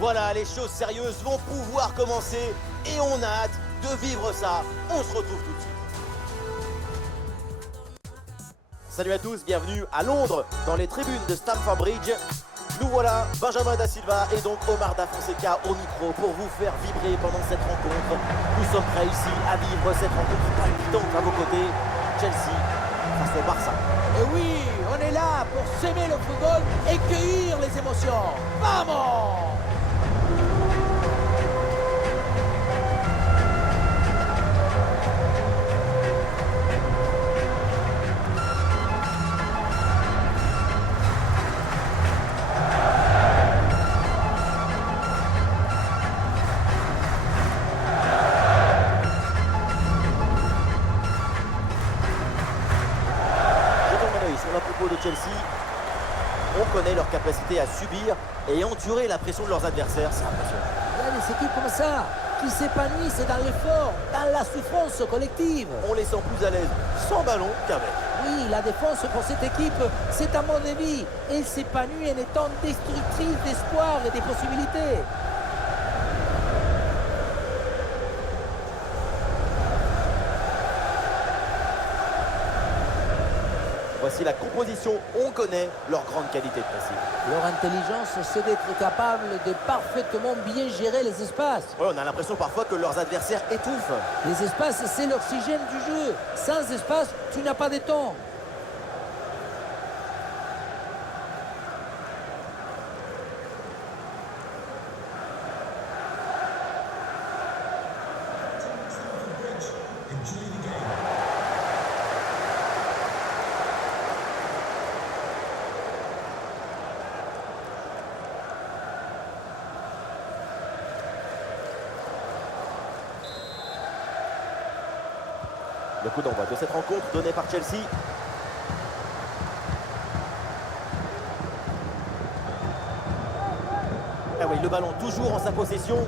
Voilà, les choses sérieuses vont pouvoir commencer et on a hâte de vivre ça. On se retrouve tout de suite. Salut à tous, bienvenue à Londres, dans les tribunes de Stamford Bridge. Nous voilà, Benjamin Da Silva et donc Omar Da Fonseca au micro pour vous faire vibrer pendant cette rencontre. Nous sommes prêts ici à vivre cette rencontre palpitante à vos côtés. Chelsea face au Barça. Et oui, on est là pour s'aimer le football et cueillir les émotions. Vamos! De Chelsea, on connaît leur capacité à subir et endurer la pression de leurs adversaires, c'est impressionnant. Il y a des équipes comme ça qui s'épanouissent dans l'effort, dans la souffrance collective. On les sent plus à l'aise sans ballon qu'avec. Oui, la défense pour cette équipe, c'est à mon avis, elle s'épanouit en étant destructrice d'espoir et des possibilités. Voici la composition, on connaît leur grande qualité de pressing. Leur intelligence, c'est d'être capable de parfaitement bien gérer les espaces. Ouais, on a l'impression parfois que leurs adversaires étouffent. Les espaces, c'est l'oxygène du jeu. Sans espace, tu n'as pas de temps. Le coup d'envoi de cette rencontre donné par Chelsea. Ah oui, le ballon toujours en sa possession. Le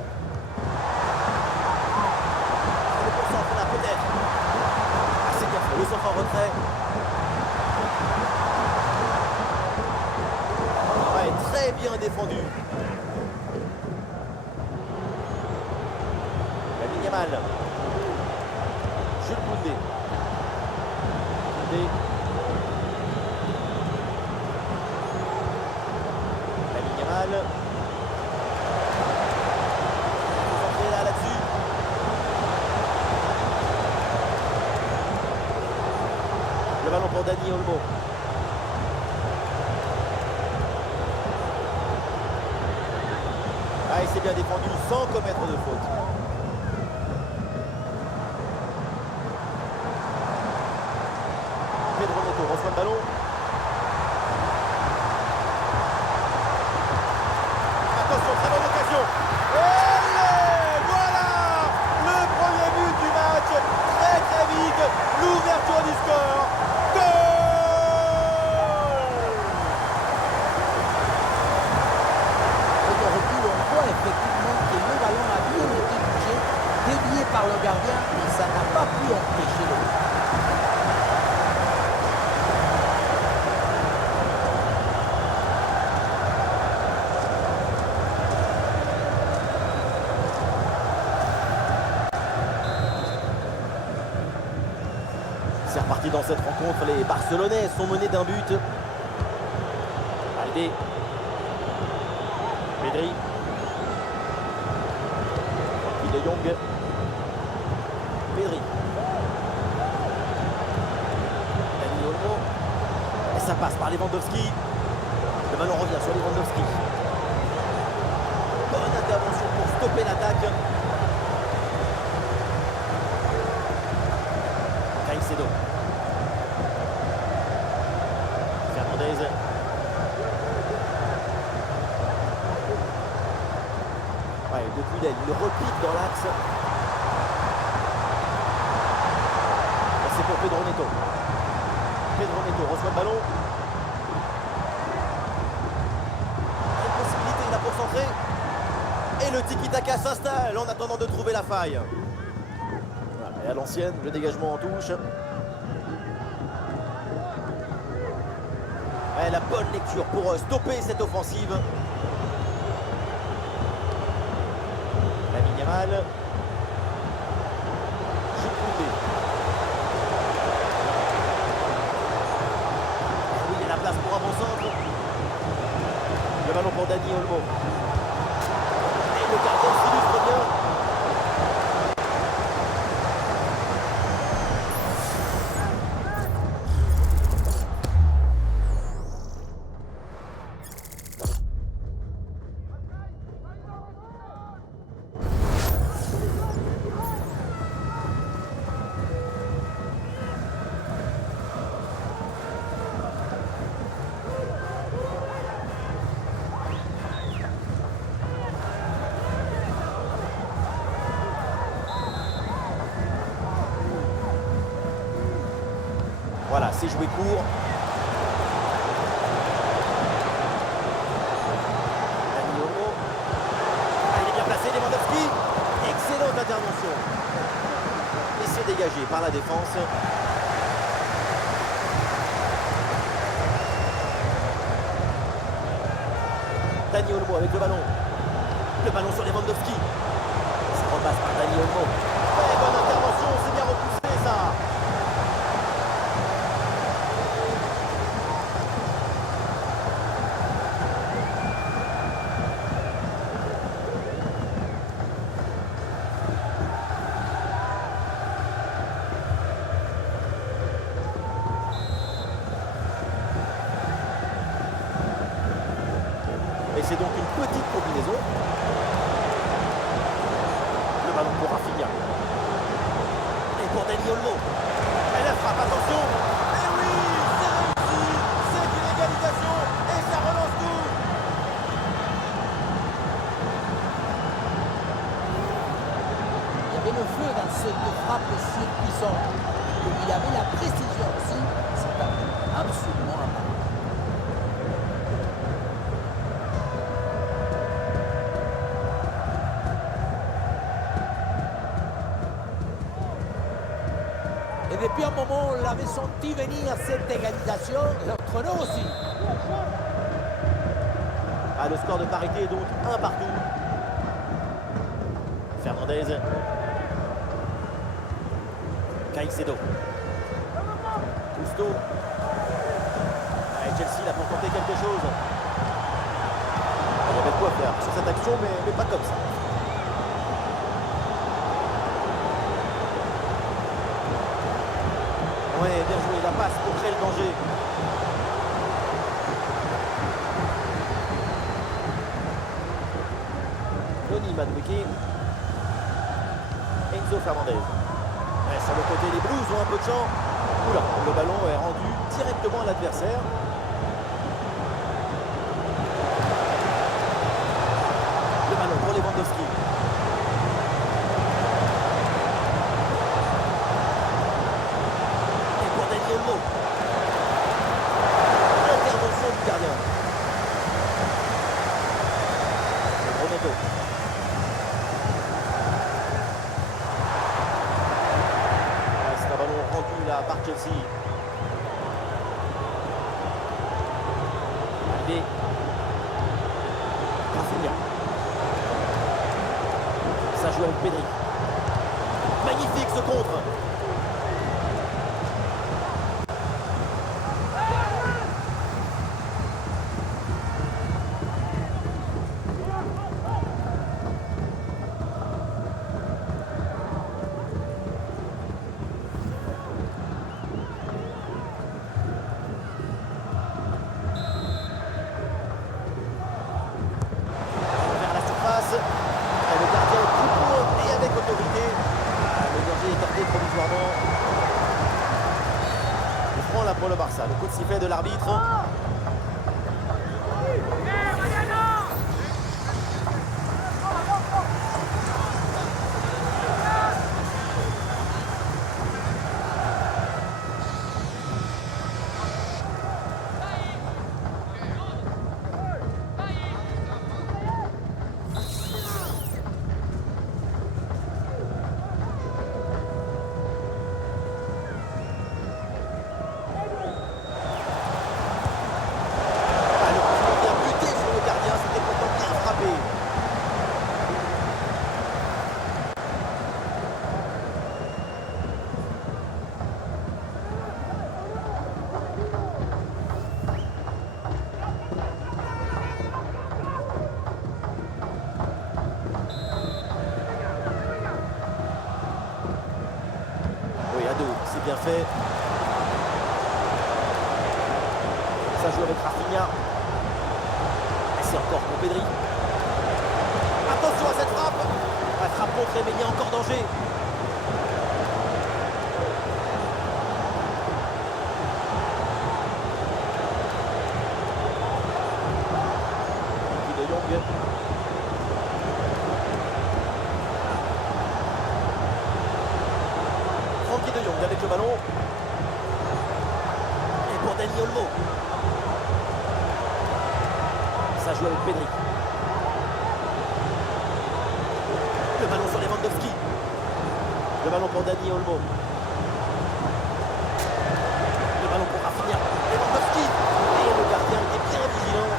centre là peut-être. Ah, c'est bien fait, le centre en retrait. Ouais, très bien défendu. La ligne est mal. Jules Koundé. La ligne est mal. Concentré là-dessus. Le ballon pour Dani Olmo. Ah, il s'est bien défendu sans commettre de faute. Pedro Neto reçoit le ballon. Attention, très bonne occasion. Et voilà le premier but du match. Très très vite. L'ouverture du score. Et de recul, on voit effectivement que le ballon a bien été touché, dévié par le gardien, et ça n'a pas pu empêcher le but. C'est reparti dans cette rencontre. Les Barcelonais sont menés d'un but. Aldé. Pedri. De Jong. Pedri. Dani Olmo. Et ça passe par Lewandowski. Le ballon revient sur Lewandowski. Bonne intervention pour stopper l'attaque. Caicedo. Fernandez. Ouais, depuis là, il repique dans l'axe. C'est pour Pedro Neto. Pedro Neto reçoit le ballon. Quelle possibilité il a pour centrer. Et le tiki-taka s'installe en attendant de trouver la faille. Voilà, et à l'ancienne, le dégagement en touche. Ouais, la bonne lecture pour stopper cette offensive. mal. Jules Koundé. Oui, il y a la place pour un bon centre. Le ballon pour Dani Olmo. Et le gardien s'illustre bien. Voilà, c'est joué court. Dani Olmo. Ah, il est bien placé, Lewandowski. Excellente intervention. Et c'est dégagé par la défense. Dani Olmo avec le ballon. Le ballon sur Lewandowski. Ça repasse par Dani Olmo. Très bonne intervention, c'est bien repoussé ça. Et c'est donc une petite combinaison. Le ballon pour Rafinha. Et pour Dani Olmo. Et la frappe, attention. Et oui, c'est réussi. C'est une égalisation. Et ça relance tout. Il y avait le feu dans cette frappe surpuissante. Il y avait la précision aussi. C'est absolument imparable. Et depuis un moment, on l'avait senti venir cette égalisation, l'autre non aussi. Ah, le score de parité est donc 1 partout. Fernandez. Caicedo. Gusto. Ah, et Chelsea là pour tenter quelque chose. Il y avait de quoi faire sur cette action, mais pas comme ça. Ouais, bien joué, la passe pour créer le danger. Donny Madueke. Enzo Fernandez. Ouais, sur le côté, les Blues ont un peu de champ. Oula, le ballon est rendu directement à l'adversaire. Le ballon pour Lewandowski. Et pour Dani Olmo. Intervention du gardien. Ronaldo. C'est un ballon rendu là par Chelsea. Arrivé. Rafinha. Ça joue avec Pedri. Magnifique ce contre. Vers la surface. Et le gardien coup et avec autorité. Le danger est gardé provisoirement. Le franc là pour le Barça. Le coup de sifflet de l'arbitre. bien fait. Ça joue avec Rafinha. Et c'est encore pour Pedri. Attention à cette frappe. La frappe contrée, mais il y a encore danger. De Jong. Frankie de Jong avec le ballon. Et pour Dani Olmo. Ça joue avec Pedri. Le ballon sur Lewandowski. Le ballon pour Dani Olmo. Le ballon pour Rafinha. Lewandowski. Et le gardien est bien vigilant.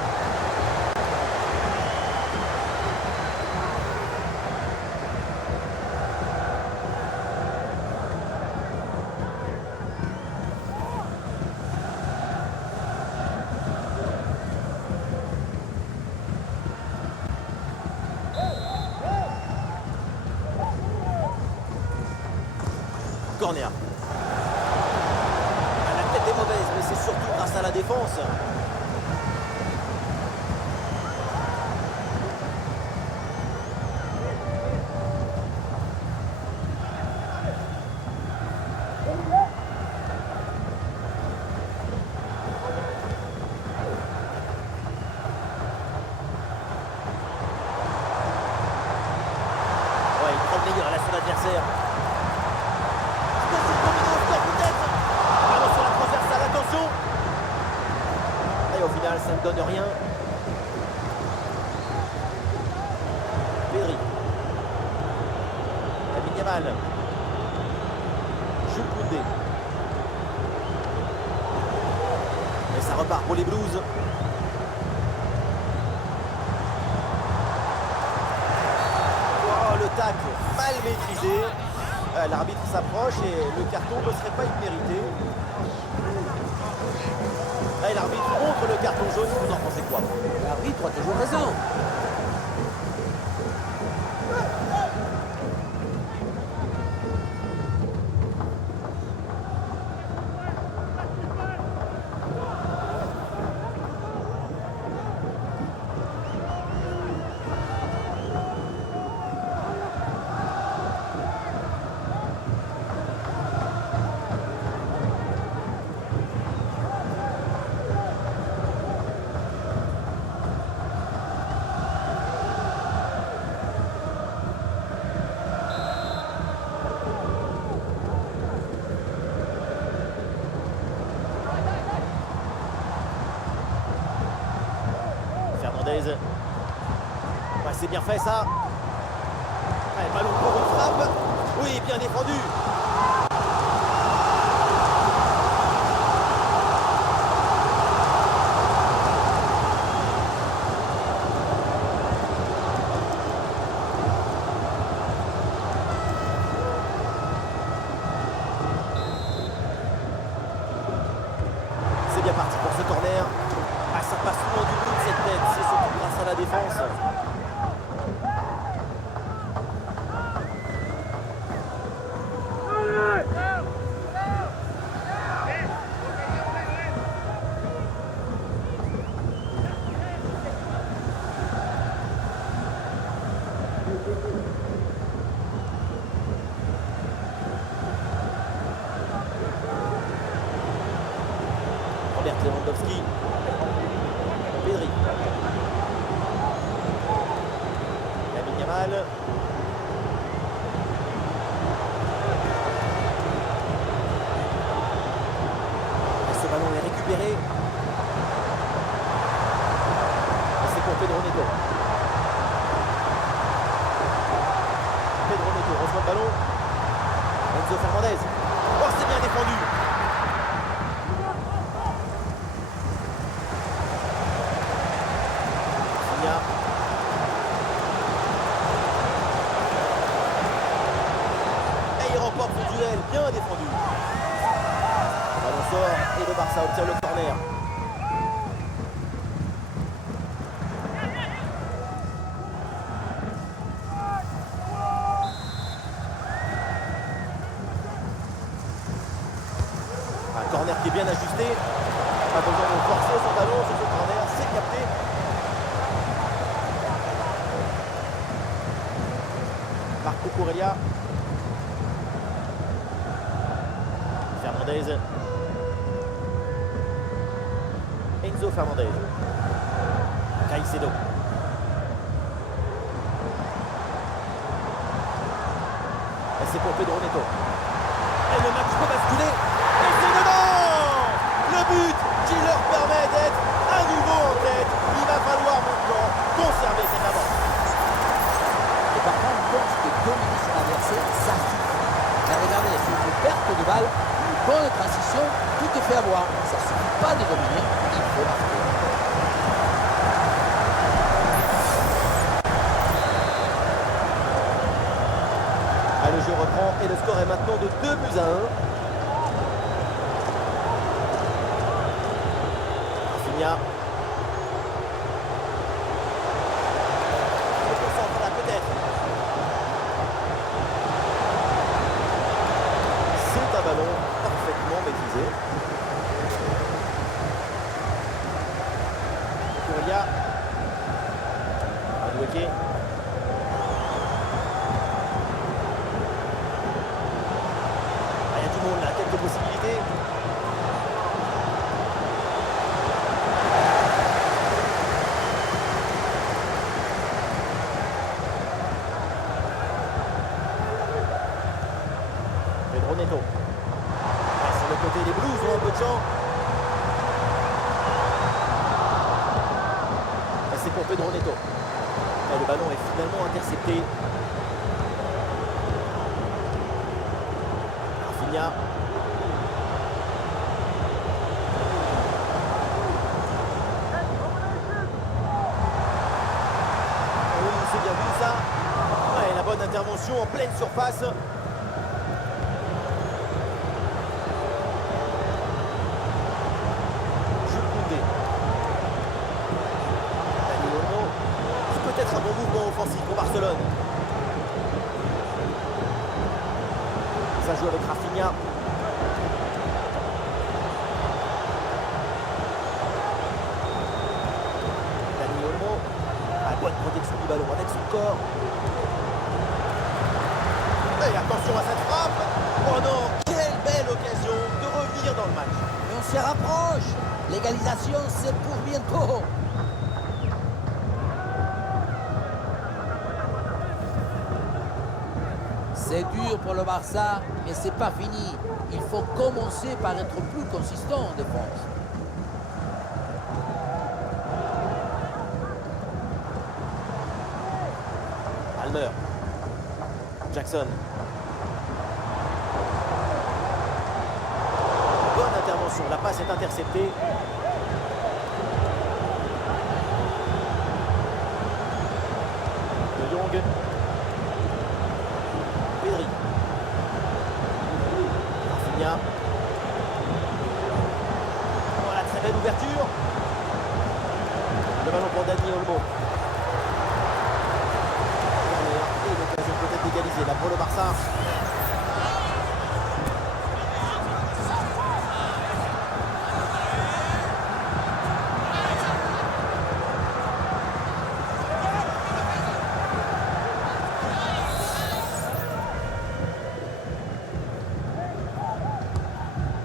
Corner. La tête est mauvaise, mais c'est surtout grâce à la défense. Ouais, il prend le meilleur là sur l'adversaire. Et au final, ça ne donne rien. Pedri. Lamine Yamal. Jules Koundé. Et ça repart pour les Blues. Oh, le tacle mal maîtrisé. L'arbitre s'approche et le carton ne serait pas immérité. Là, l'arbitre montre le carton jaune, vous en pensez quoi? L'arbitre a toujours raison. Ouais, c'est bien fait ça. Allez, ballon pour une frappe. Oui, bien défendu. C'est bien parti pour ce corner. Ah, ça passe loin du bout de cette tête. C'est surtout grâce à la défense. Robert Lewandowski. Pedri. Lamine Yamal. Et ce ballon est récupéré. Et c'est pour Pedro Neto. Pedro Neto reçoit le ballon. Enzo Fernandez. Oh, c'est bien défendu. Et il remporte son duel, bien défendu. Le ballon sort et le Barça obtient le corner. Corner qui est bien ajusté. Pas besoin de forcer son ballon sur ce corner, c'est capté. Marco Cucurella. Fernandez. Enzo Fernandez. Caicedo. Et c'est pour Pedro Neto. Et le match peut basculer. Et c'est dedans! Le but qui leur permet d'être à nouveau en tête. Il va falloir maintenant conserver cette avance. Et parfois, on pense que dominer son adversaire, ça suffit. Mais regardez, sur une perte de balle, une bonne transition, tout est fait avoir. Ça ne suffit pas de dominer, il faut marquer. Ah, le jeu reprend et le score est maintenant de 2-1. Rafinha. Le concentre là peut-être. C'est un ballon parfaitement maîtrisé. Cucurella. Madueke. Là, quelques possibilités. Pedro Neto. Et sur le côté, les Blues ont un peu de champ. Et c'est pour Pedro Neto. Et le ballon est finalement intercepté. Rafinha. C'est bien vu ça. Ouais, la bonne intervention en pleine surface. Jules Koundé. Dani Olmo. C'est peut-être un bon mouvement offensif pour Barcelone. Ça joue avec Rafinha. Dani Olmo. Bonne protection du ballon avec son corps. Et attention à cette frappe. Oh non, quelle belle occasion de revenir dans le match. Et on s'y rapproche. L'égalisation, c'est pour bientôt. C'est dur pour le Barça, mais c'est pas fini. Il faut commencer par être plus consistant en défense. Almer. Jackson. Bonne intervention, la passe est interceptée. De Jong. Pedri. Rafinha. Voilà, très belle ouverture. Le ballon pour Dani Olmo. Et l'occasion peut-être d'égaliser là pour le Barça.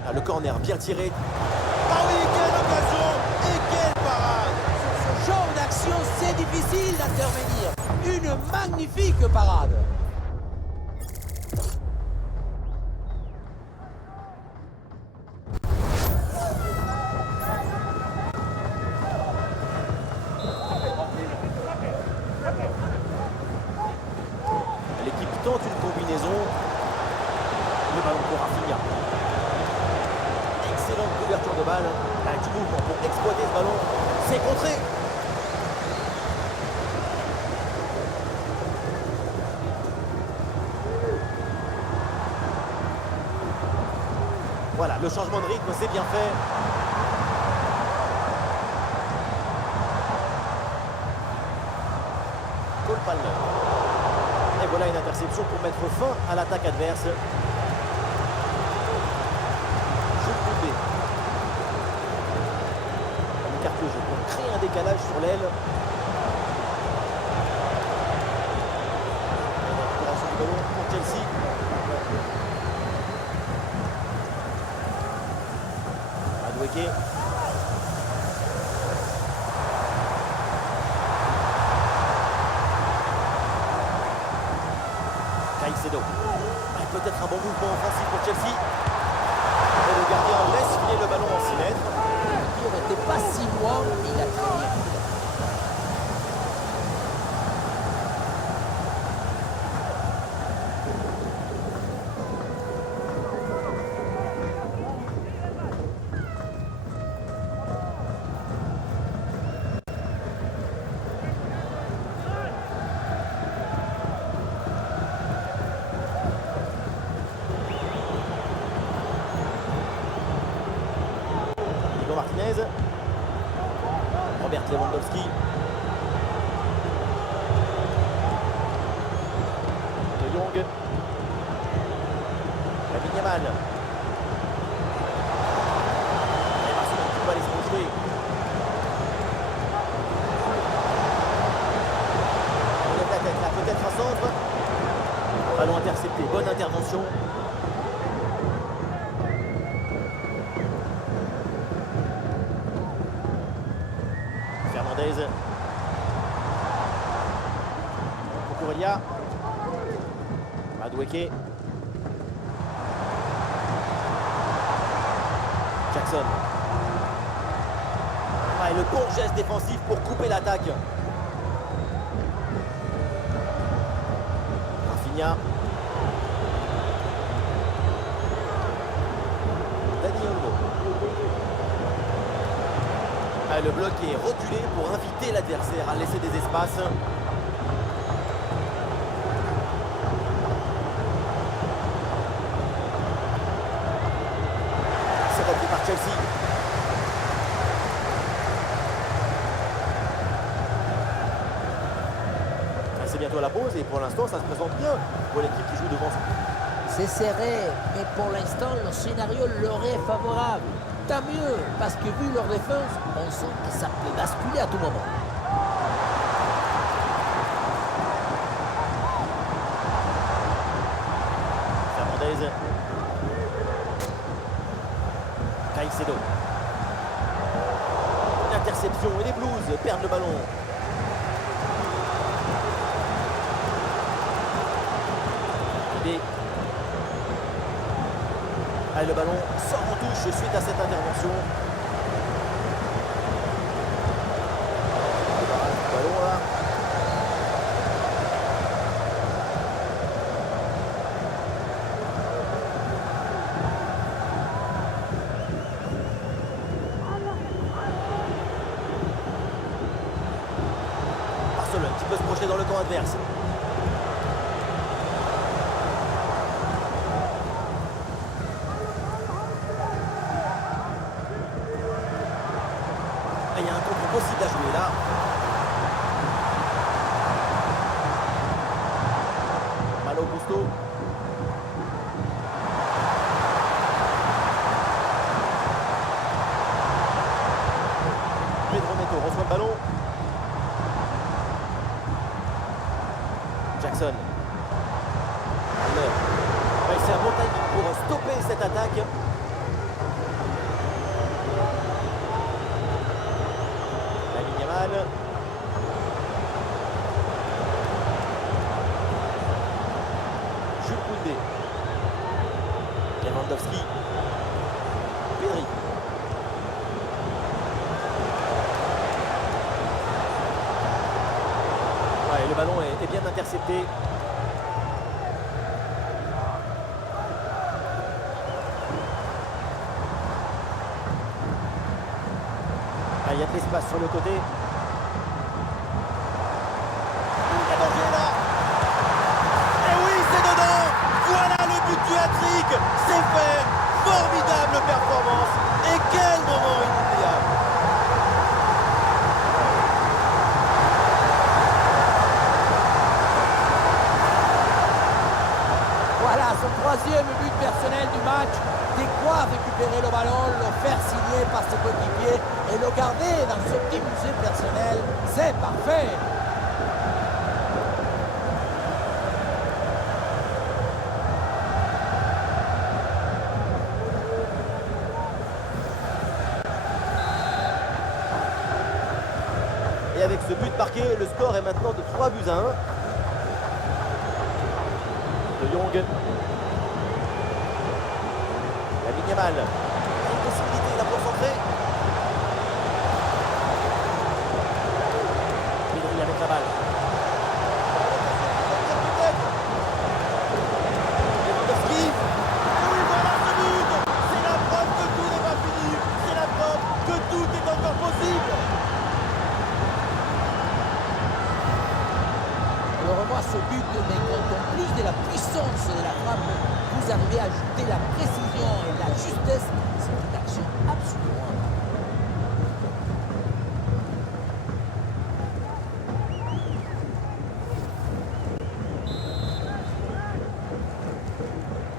Ah, le corner bien tiré. Ah oui, quelle occasion et quelle parade! Sur ce genre d'action, c'est difficile d'intervenir. Une magnifique parade. L'équipe tente une combinaison. Le ballon pour Rafinha. Excellente couverture de balle. Avec du mouvement pour exploiter ce ballon. C'est contré. Voilà, le changement de rythme, c'est bien fait. Cole Palmer. Et voilà une interception pour mettre fin à l'attaque adverse. Jules Koundé. décalage sur l'aile. Récupération du ballon pour Chelsea. Madueke. Caicedo. Peut-être un bon mouvement offensif pour Chelsea. Et le gardien laisse filer le ballon en 6 mètres. Il n'était pas si loin, mais il a très bien pris. Martinez, Robert Lewandowski, De Jong, Lamine Yamal, Emerson qui va aller se jouer. On lève la tête là, peut-être un centre. Ballon intercepté, bonne intervention. Cucurella, Madueke, Jackson. Ah, et le bon geste défensif pour couper l'attaque. Rafinha. Dani Olmo. Ah, le bloc est reculé pour inviter l'adversaire à laisser des espaces. C'est repris par Chelsea. C'est bientôt la pause et pour l'instant ça se présente bien pour l'équipe qui joue devant son public. C'est serré, mais pour l'instant le scénario leur est favorable. Tant mieux, parce que vu leur défense, on sent que ça peut basculer à tout moment. Fernandez. Caicedo. L'interception et les Blues perdent le ballon. Allez, le ballon sort en touche suite à cette intervention. Le ballon là. Barcelone qui peut se projeter dans le camp adverse. Il y a un contre possible à jouer là. Malo Gusto. Pedro Neto reçoit le ballon. Jackson. C'est un bon timing pour stopper cette attaque. Jules Koundé. Lewandowski. Pedri. Ouais, le ballon est bien intercepté. Ah, il y a de l'espace sur le côté. C'est fait, formidable performance et quel moment inoubliable. Voilà son troisième but personnel du match. de quoi récupérer le ballon, le faire signer par ses coéquipiers et le garder dans ce petit musée personnel. C'est parfait. Et avec ce but marqué, le score est maintenant de 3-1. De Jong. La Yamal. Une possibilité, il a concentré. Pedri avec la balle. Lewandowski. Oui, voilà ce but. C'est la preuve que tout n'est pas fini. C'est la preuve que tout est encore possible. On revoit ce but, mais quand en plus de la puissance de la frappe, vous arrivez à ajouter la précision et la justesse, c'est une action absolument incroyable.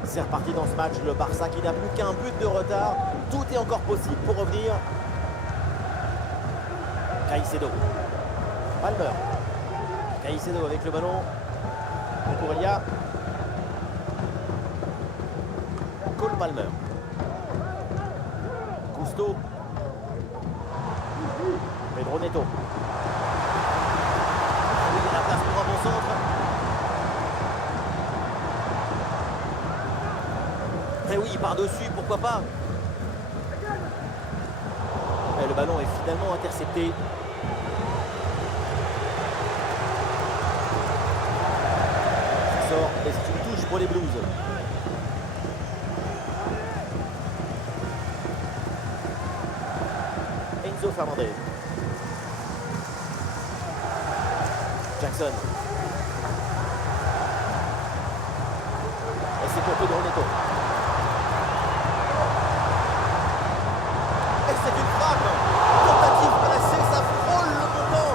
C'est reparti dans ce match, le Barça qui n'a plus qu'un but de retard. Tout est encore possible pour revenir. Caicedo. Palmer. Caicedo avec le ballon. Pour Elia. Cole Palmer. Gusto. Pedro Neto. Il y a la place pour un bon centre. Et oui, par-dessus, pourquoi pas. Et le ballon est finalement intercepté. Ça sort et c'est une touche pour les Blues. Enzo Fernandez. Jackson. Et c'est pour Pedro Neto. Et c'est une frappe. Tentative placée, ça frôle le montant.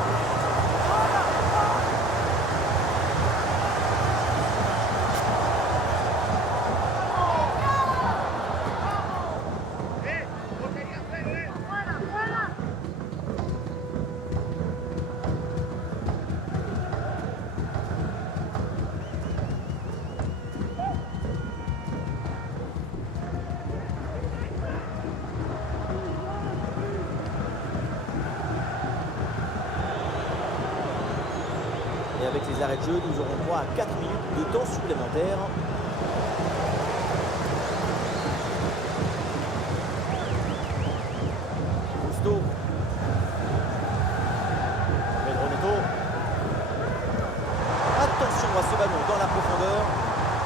Et avec les arrêts de jeu, nous aurons droit à 4 minutes de temps supplémentaire. Gusto. Pedro Neto. Attention à ce ballon dans la profondeur.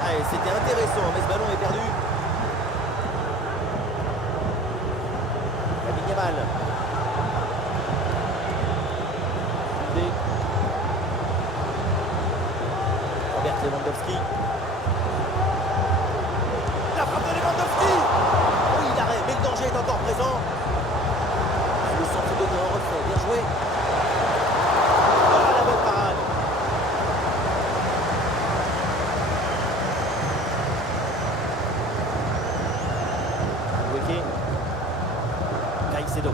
Allez, c'était intéressant, mais ce ballon est perdu. Lamine Yamal. Lewandowski. La frappe de Lewandowski. Oui, l'arrêt, mais le danger est encore présent. Le centre de Nord, refait, bien joué. Oh, la bonne parade. Madueke. Caicedo.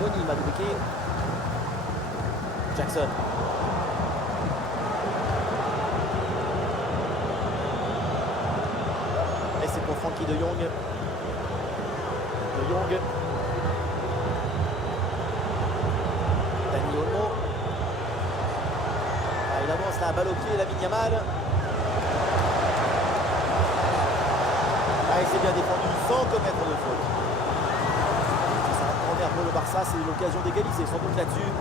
Noni Madueke. Jackson. Et c'est pour Frankie de Jong. De Jong. Dani Olmo. Ah, il avance là, balle au pied, Lamine Yamal. Ah, et c'est bien défendu sans commettre de faute. Ça va prendre pour le Barça, c'est l'occasion d'égaliser sans doute là-dessus.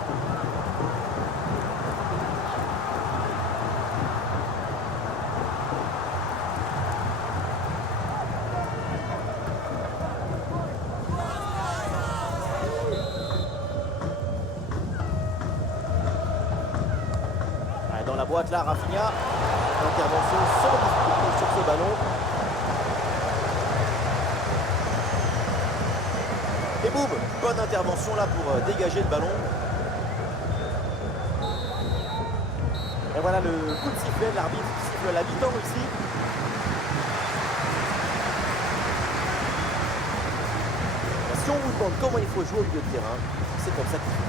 Dans la boîte là, Rafinha, intervention sans difficulté sur ce ballon. Et boum, bonne intervention là pour dégager le ballon. Et voilà le coup de sifflet de l'arbitre qui siffle la mi-temps ici. Si on vous demande comment il faut jouer au milieu de terrain, c'est comme ça qu'il faut.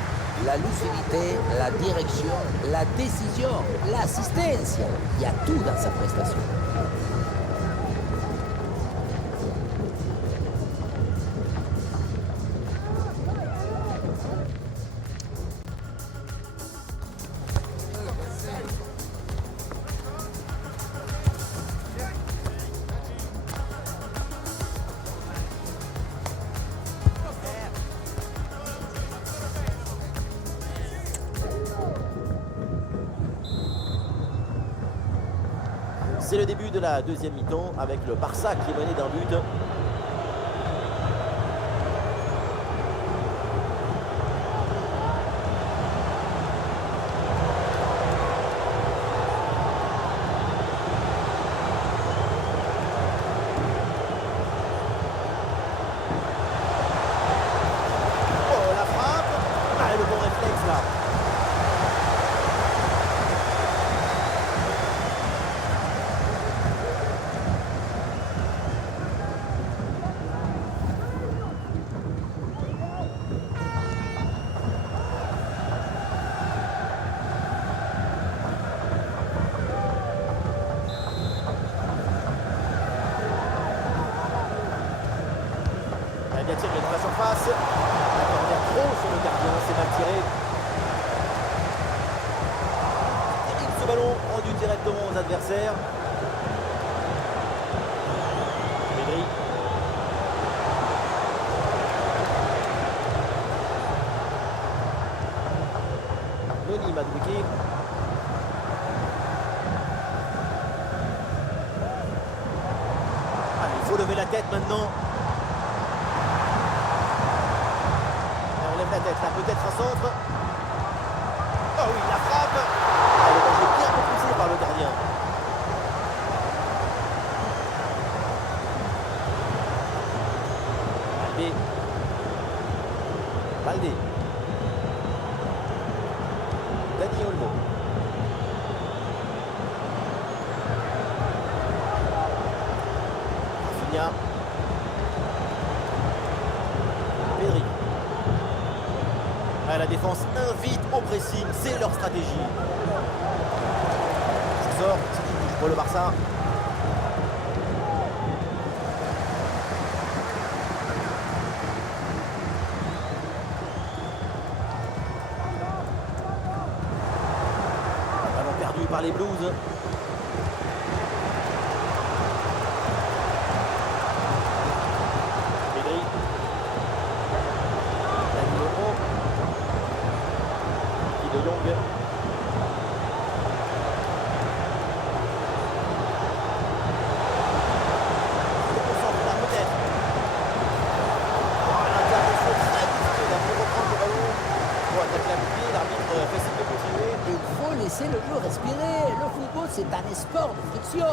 La lucidité, la direction, la décision, l'assistance. Il y a tout dans sa prestation. C'est le début de la deuxième mi-temps avec le Barça qui est mené d'un but. Oh la frappe! Ah, le bon réflexe là. Il tire dans la surface. La corner trop sur le gardien, c'est mal tiré. Et ce ballon rendu directement aux adversaires. Pedri. Noni Madueke. Allez, il faut lever la tête maintenant. La tête là, peut-être un centre. Oh oui, la frappe. Ah, le danger bien repoussé par le gardien. Baldé. Dani Olmo. Rafinha. Pedri. La défense invite au pressing, c'est leur stratégie. Ça sort, c'est une touche pour le Barça. Ballon perdu par les Blues. Pedri. Dani Olmo. De Jong. On s'en fout là peut-être. Oh, l'intervention très difficile. Il faut reprendre le ballon pour attaquer la pied. L'arbitre fait signe de continuer. Il faut laisser le jeu respirer. Le football, c'est un sport de friction.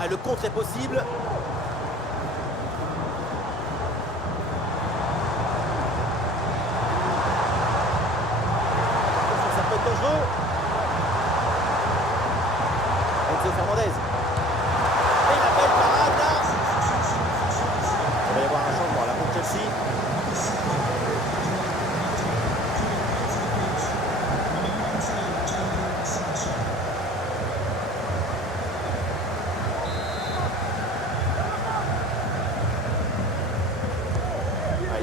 Ah, le contre est possible. Ça peut être dangereux. Enzo Fernandez. Et la belle parade là. Il va y avoir un changement là pour Chelsea.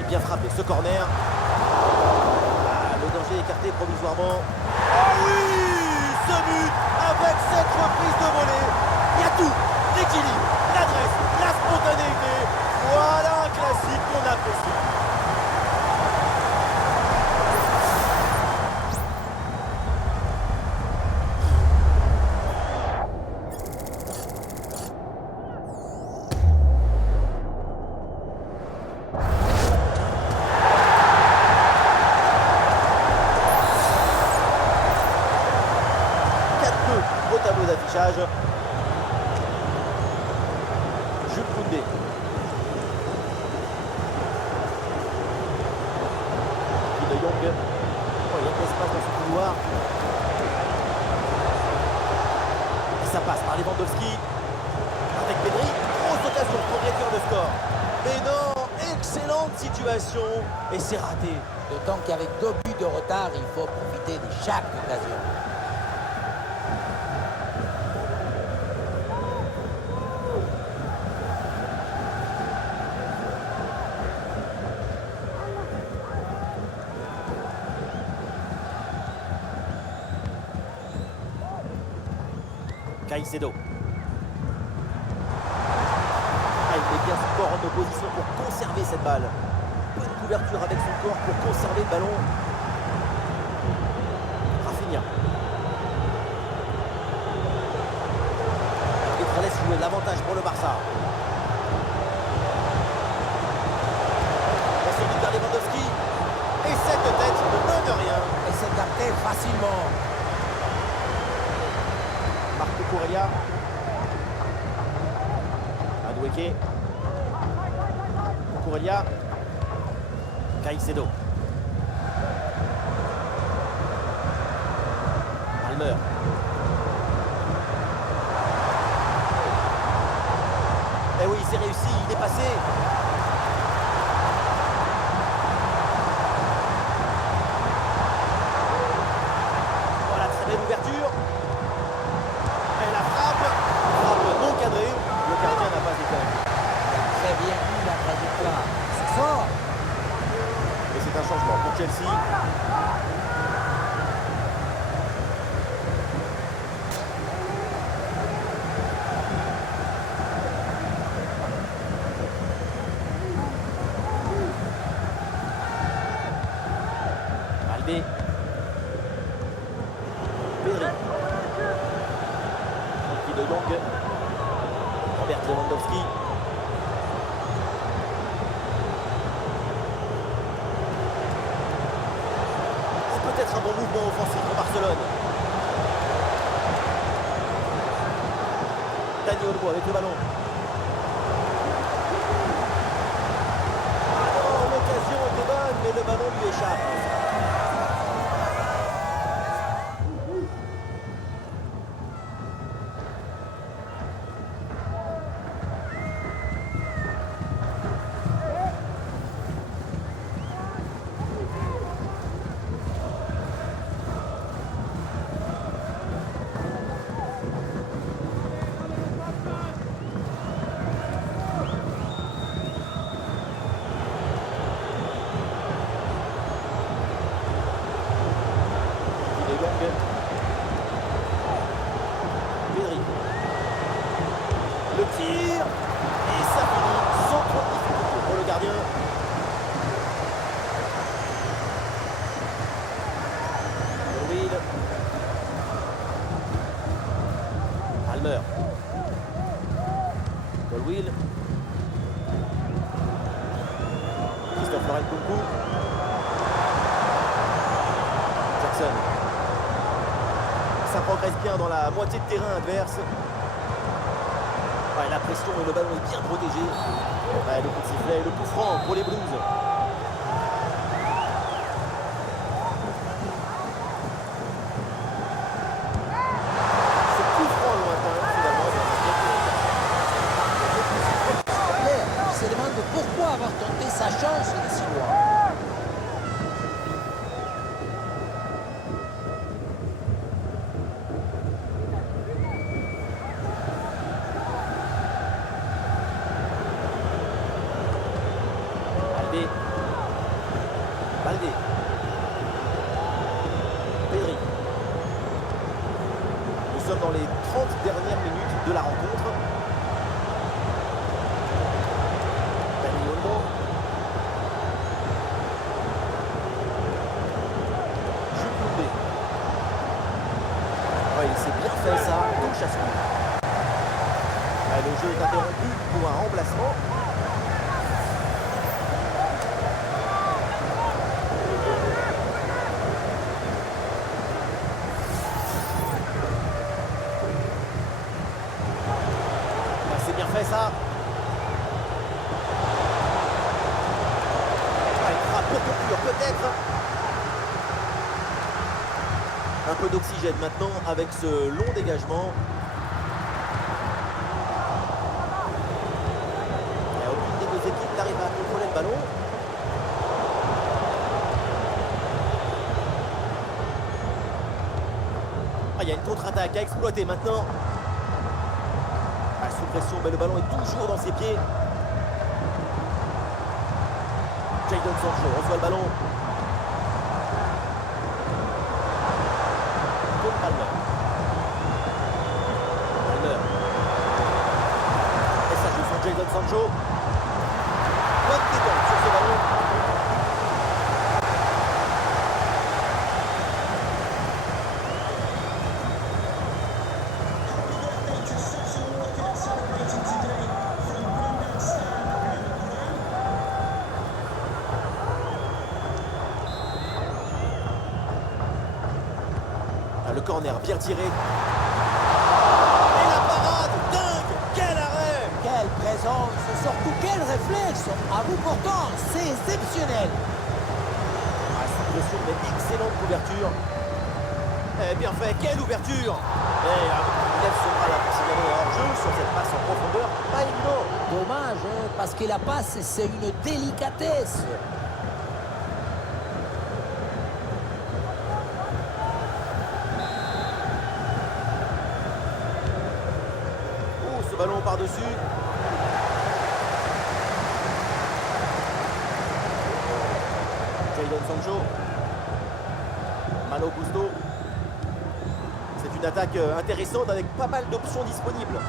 Bien frappé ce corner. Ah, le danger écarté provisoirement. Oh oui, ce but avec cette reprise de volée. Il y a tout, l'équilibre, l'adresse, la spontanéité. Voilà un classique qu'on apprécie. Au tableau d'affichage. Jules Koundé. De Jong. Oh, il y a de l'espace dans ce couloir. ça passe par Lewandowski. Avec Pedri, grosse occasion pour réduire le score. Mais non, excellente situation et c'est raté. D'autant qu'avec 2 buts de retard, il faut profiter de chaque occasion. Caicedo. Ah, il met bien son corps en opposition pour conserver cette balle. Bonne couverture avec son corps pour conserver le ballon. Rafinha. L'arbitre laisse jouer l'avantage pour le Barça. On se dit vers Lewandowski. Et cette tête ne donne rien. Et c'est capté facilement. Marco Correa. Madueke. Correa. Caicedo. Palmer. Eh oui, c'est réussi, il est passé. Voilà, très belle ouverture. Et la frappe non cadrée. Le gardien n'a pas été. Très bien vu la trajectoire. C'est fort. Et c'est un changement pour Chelsea. Balde. Pedri. Frankie de Jong. Robert Lewandowski. Peut-être un bon mouvement offensif pour Barcelone. Dani Olmo avec le ballon. Ah non, l'occasion était bonne, mais le ballon lui échappe. Pedri. Le tir. Et ça finit sans trop de difficulté pour le gardien. Will. Palmer. Will. Christophe Laurent Kounkou. Jackson. Ça progresse bien dans la moitié de terrain adverse. Ouais, la pression et le ballon est bien protégé. Ouais, le coup de sifflet et le coup franc pour les Blues. Ce coup franc lointain finalement. Il se demande pourquoi avoir tenté sa chance de si loin. Balde. Pedri. Nous sommes dans les 30 dernières minutes de la rencontre. Dani Olmo. Jules Koundé. Ouais, il s'est bien fait ça. Touche à son. Ouais, le jeu est interrompu pour un remplacement. Fait ça. Une frappe pour conclure peut-être. Un peu d'oxygène maintenant avec ce long dégagement. Ah, il y a une contre-attaque à exploiter maintenant. Ah, sous pression, mais le ballon est toujours dans ses pieds. Jadon Sancho reçoit le ballon. Cole Palmer. Palmer. Et ça joue sur Jadon Sancho. Bonne détente sur ce ballon. Le corner bien tiré. Et la parade, dingue. Quel arrêt. Quelle présence, surtout quel réflexe. À bout portant, c'est exceptionnel. Ah, sous pression, mais excellente couverture. Eh, bien fait, quelle ouverture. Et il lève son bras là pour signaler un hors-jeu sur cette passe en profondeur. Pas évident. Dommage, hein, parce que la passe, c'est une délicatesse. Ce ballon par-dessus. Jadon Sancho. Malo Gusto. C'est une attaque intéressante avec pas mal d'options disponibles.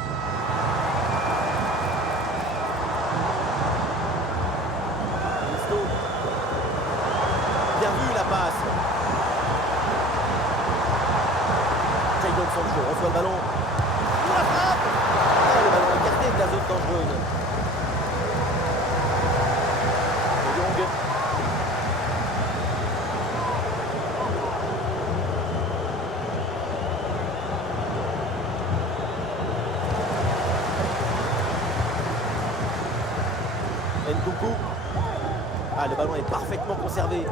Gusto. Bien vu la passe. Jadon Sancho reçoit le ballon. La frappe. Le ballon écarté de la zone dangereuse. De Jong. Nkunku. Ah, le ballon est parfaitement conservé.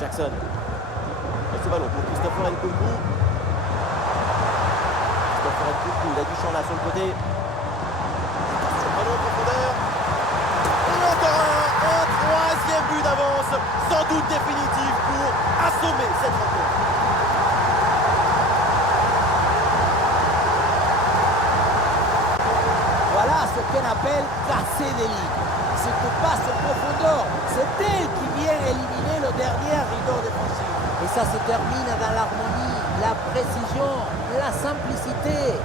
Jackson. Et ce ballon pour Christopher Nkunku. Il a du champ là sur le côté. Sur le ballon en profondeur. Et encore un troisième but d'avance, sans doute définitif pour assommer cette rencontre. Voilà ce qu'on appelle casser des lignes. Cette passe en profondeur, c'est elle qui vient éliminer le dernier rideau défensif. Et ça se termine dans l'harmonie, la précision, la simplicité.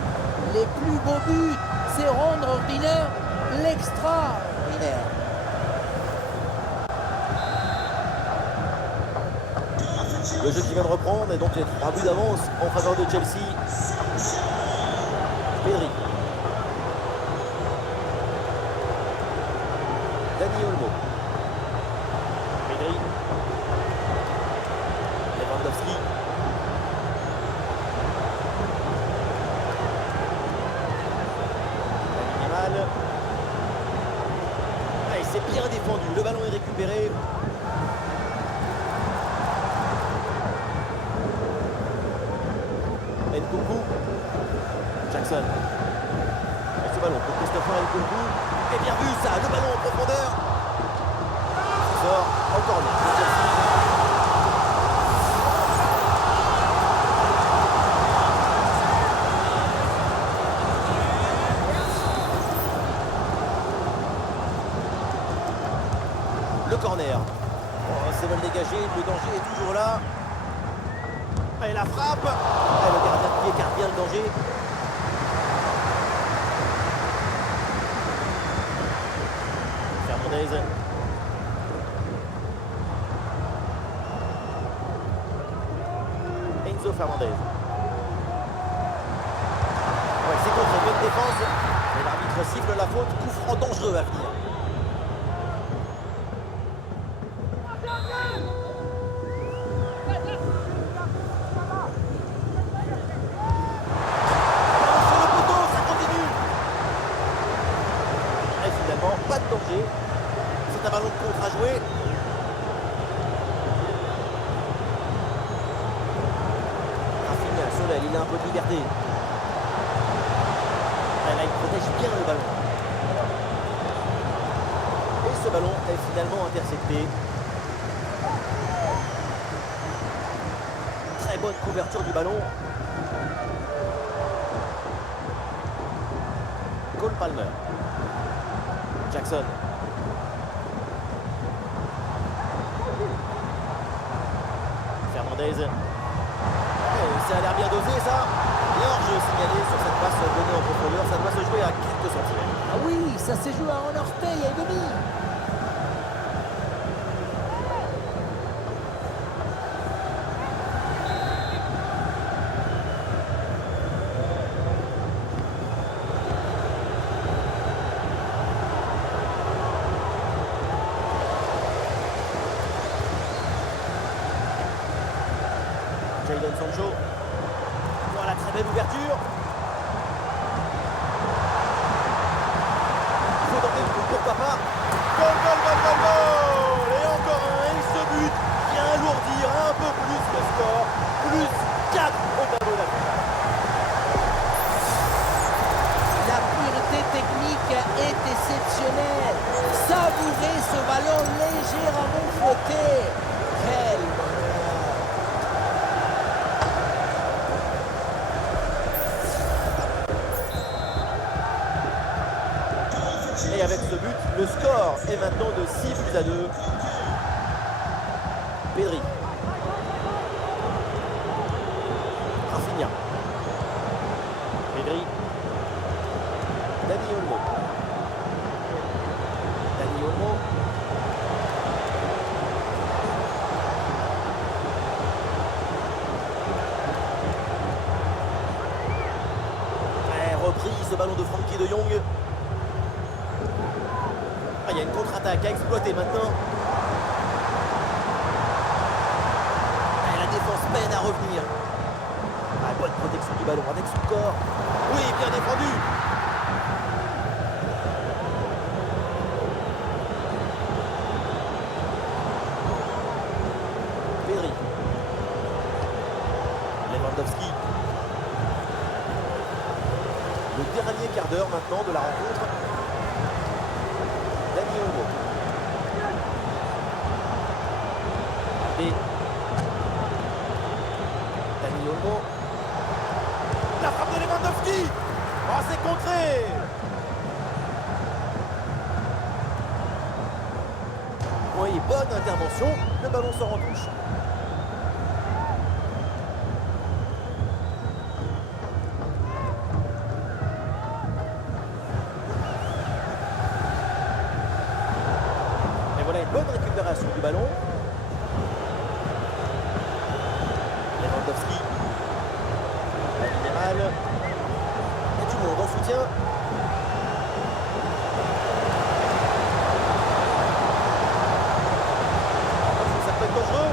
Les plus beaux buts, c'est rendre ordinaire l'extraordinaire. Le jeu qui vient de reprendre et donc les 3 buts d'avance en faveur de Chelsea. Pedri. Dani Olmo. Pedri. Lewandowski. Ah, il s'est bien défendu, le ballon est récupéré. Nkunku. Jackson. Et ce ballon pour Christopher Nkunku. Et bien vu ça, le ballon en profondeur. Ça sort encore là. Le corner. Oh, c'est mal dégagé, le danger est toujours là. Et la frappe. Et le gardien qui écarte bien le danger. Fernandez. Enzo Fernandez. Ouais, c'est contre une bonne défense. Et l'arbitre siffle la faute. Coup franc dangereux à venir. Pas de danger. C'est un ballon de contre à jouer. Rafinha, Solel, il a un peu de liberté. Là, il protège bien le ballon. Et ce ballon est finalement intercepté. Très bonne couverture du ballon. Cole Palmer. Jackson. Fernandez. Ça a l'air bien dosé ça. Large signalé sur cette passe donnée en profondeur. Ça doit se jouer à quelques centimètres. Ah oui, ça s'est joué à un orteil et demi. Jadon Sancho. Voilà, très belle ouverture. Il faut tenter le coup, pourquoi pas. Goal, goal, goal, goal, goal. Et encore un, et ce but vient alourdir un peu plus le score. Plus 4 au tableau d'affichage. La pureté technique est exceptionnelle. Savourez ce ballon légèrement flotté. Quel bonheur. Et avec ce but, le score est maintenant de 6-2. Pedri. Rafinha. Pedri. Dani Olmo. Dani Olmo. Repris ce ballon de Frenkie de Jong. Il y a une contre-attaque à exploiter maintenant. La défense peine à revenir. Bonne protection du ballon avec son corps. Oui, bien défendu. Pedri. Lewandowski. Le dernier quart d'heure maintenant de la rencontre. Dani Olmo. Et Dani Olmo. La frappe de Lewandowski. Oh, c'est contré. Oui, bonne intervention. Le ballon sort en touche. Bonne récupération du ballon. Lewandowski. La minimale. Et du monde en soutien. Ça peut être dangereux.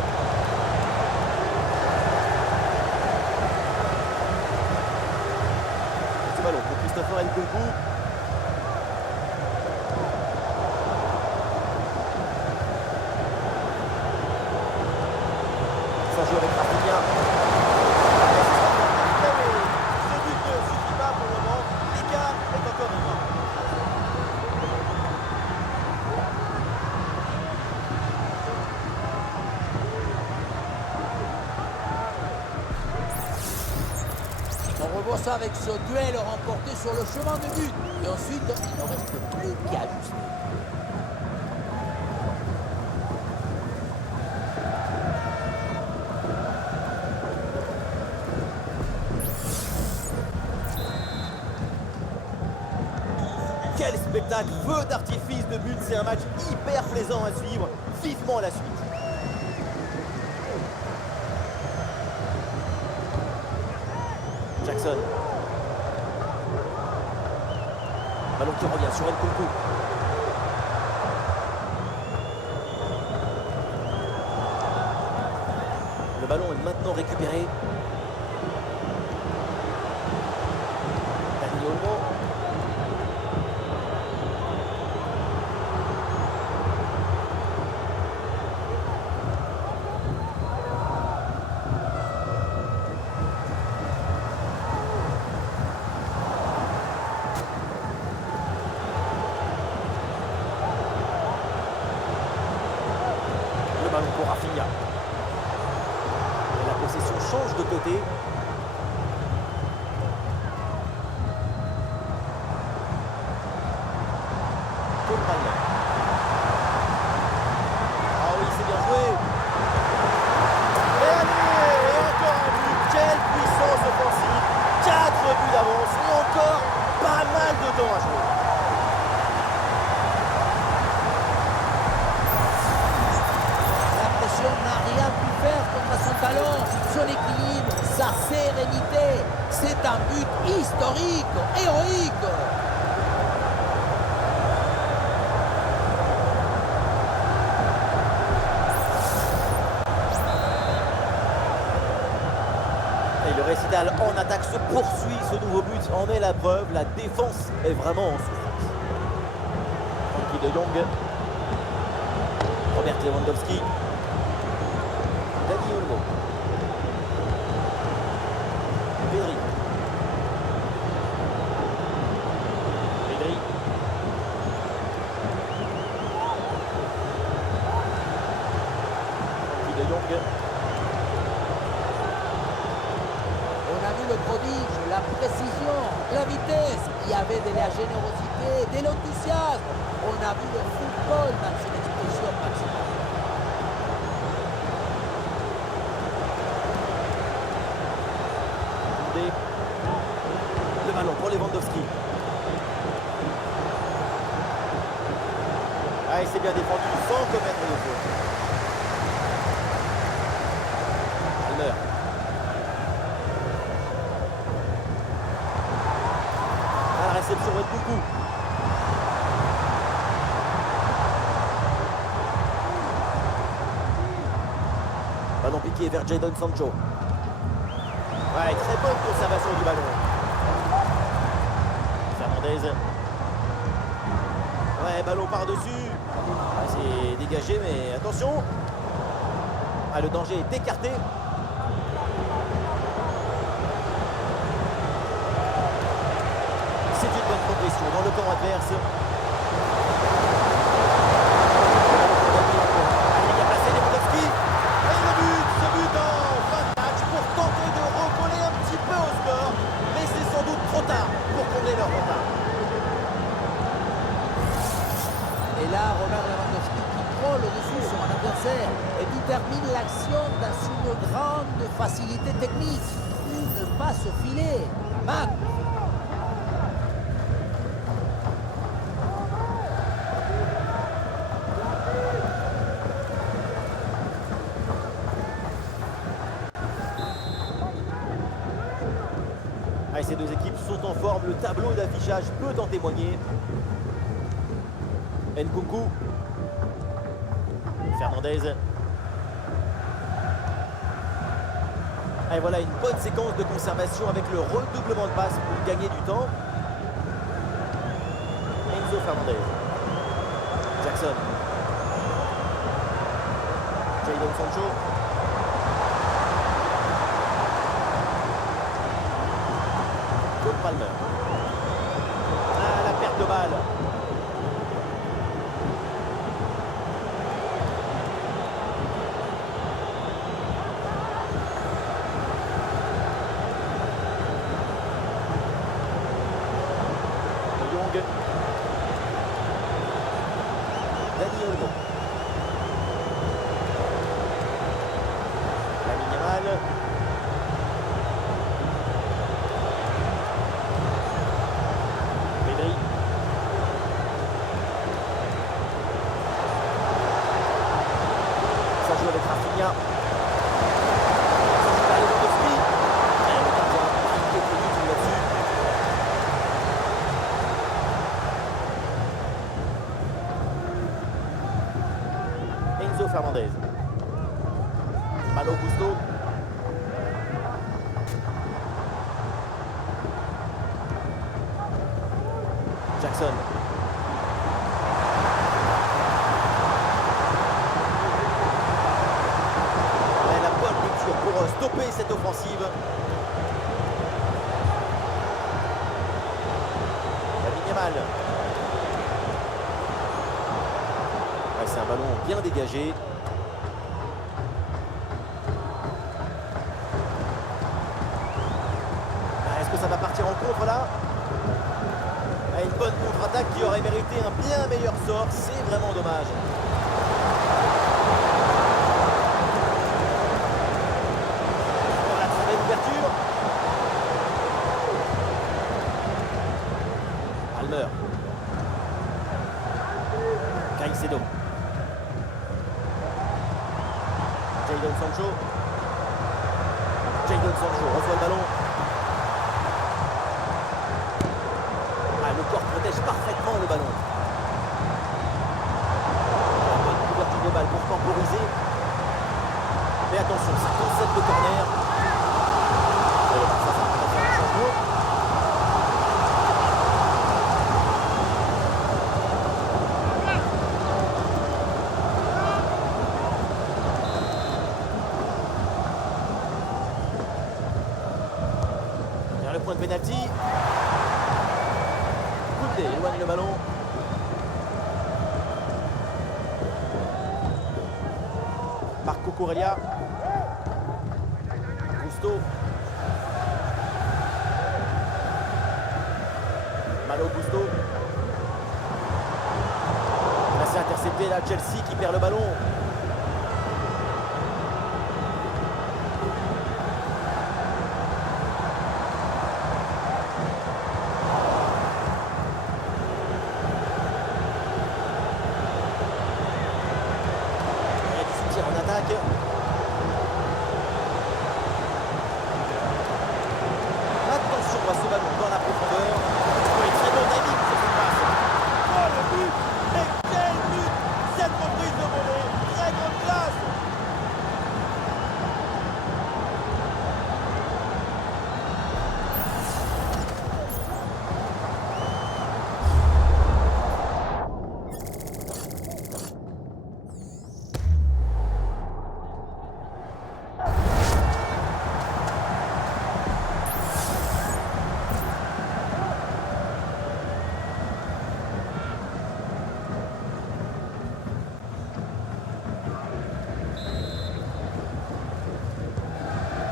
Ce ballon pour Christopher Nkunku. Jouer avec Rafinha. Ce but ne suffit pas pour le moment. L'écart est encore énorme. On revoit ça avec ce duel remporté sur le chemin de but. Et ensuite, il ne reste plus qu'à ajuster. Quel spectacle, feu d'artifice de but, c'est un match hyper plaisant à suivre, vivement la suite. Jackson. Ballon qui revient sur Nkunku. Le ballon est maintenant récupéré. Dani Olmo. Ballon pour Rafinha. Et la possession change de côté. son équilibre, sa sérénité. C'est un but historique, héroïque. Et le récital en attaque se poursuit. Ce nouveau but en est la preuve. La défense est vraiment en souffrance. Frankie de Jong. Robert Lewandowski. Dani Olmo. Pedri. Pedri. Frankie de Jong. On a vu le prodige, la précision, la vitesse. Il y avait de la générosité, de l'enthousiasme. On a vu le football dans son expression maximale. Le ballon pour Lewandowski. Ah, il s'est bien défendu sans commettre de faute. Palmer. À la réception, Nkunku. Ballon piqué vers Jadon Sancho. Ouais, très bonne conservation du ballon. Fernandez. Ouais, ballon par-dessus. Ah, c'est dégagé, mais attention. Ah, le danger est écarté. C'est une bonne progression dans le camp adverse. Il a placé Lewandowski. Et le but, ce but en fin de match pour tenter de recoller un petit peu au score. Mais c'est sans doute trop tard pour combler leur retard. Et là, Robert Lewandowski qui prend le dessus sur un adversaire et qui termine l'action dans une grande facilité technique. Ne pas se filer. Mac. Ah, ces deux équipes sont en forme. Le tableau d'affichage peut en témoigner. Nkunku. Fernandez. Et voilà une bonne séquence de conservation avec le redoublement de passes pour gagner du temps. Enzo Fernandez. Jackson. Jadon Sancho. Cole Palmer. Ah, la perte de balle. Dani Olmo. Lamine Yamal. Pedri. Ça joue avec Rafinha. Ça joue par Lewandowski. Et le gardien n'a pas inquiété du tout là-dessus. Enzo Fernandez. Malo Gusto. Jackson. Et la bonne lecture pour stopper cette offensive. Lamine Yamal. Ouais, c'est un ballon bien dégagé. Est-ce que ça va partir en contre là? Une bonne contre-attaque qui aurait mérité un bien meilleur sort. C'est vraiment dommage. Voilà, très belle ouverture. Palmer. Caicedo. Jadon Sancho. Sancho reçoit le ballon. Ah, le corps protège parfaitement le ballon. La bonne couverture de balle pour temporiser. Mais attention, ça concède le corner. Et ça va faire un changement. Vers le point de pénalty. Koundé éloigne le ballon. Marco Corellia. Gusto. Malo Gusto. Là c'est intercepté, là Chelsea qui perd le ballon. Il y a du soutien en attaque. Attention à ce ballon dans la profondeur. Oui, très bon timing sur cette passe. Oh le but! Mais quel but! Cette reprise de volée, très grande classe!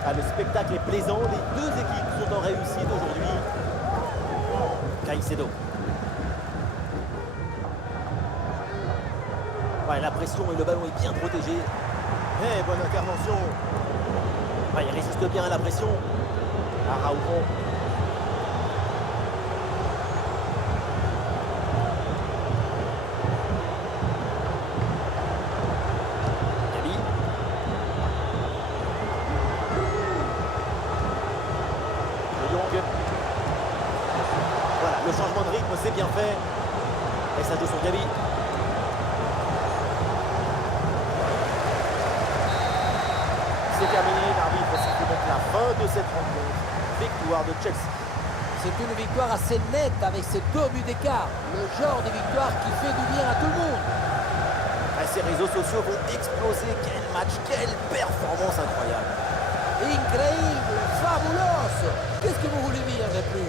Ah, le spectacle est plaisant, les deux équipes sont en réussite aujourd'hui. Caicedo. Ouais, la pression et le ballon est bien protégé. Eh, bonne intervention. Ouais, il résiste bien à la pression. Araujo. Gavi. De Jong. Voilà, le changement de rythme, c'est bien fait. Message de son Gavi. C'est terminé, l'arbitre siffle donc la fin de cette rencontre. Victoire de Chelsea. C'est une victoire assez nette avec ces 2 buts d'écart. Le genre de victoire qui fait du bien à tout le monde. Ah, ces réseaux sociaux vont exploser. Quel match, quelle performance incroyable. Incroyable, fabuloso. Qu'est-ce que vous voulez dire de plus?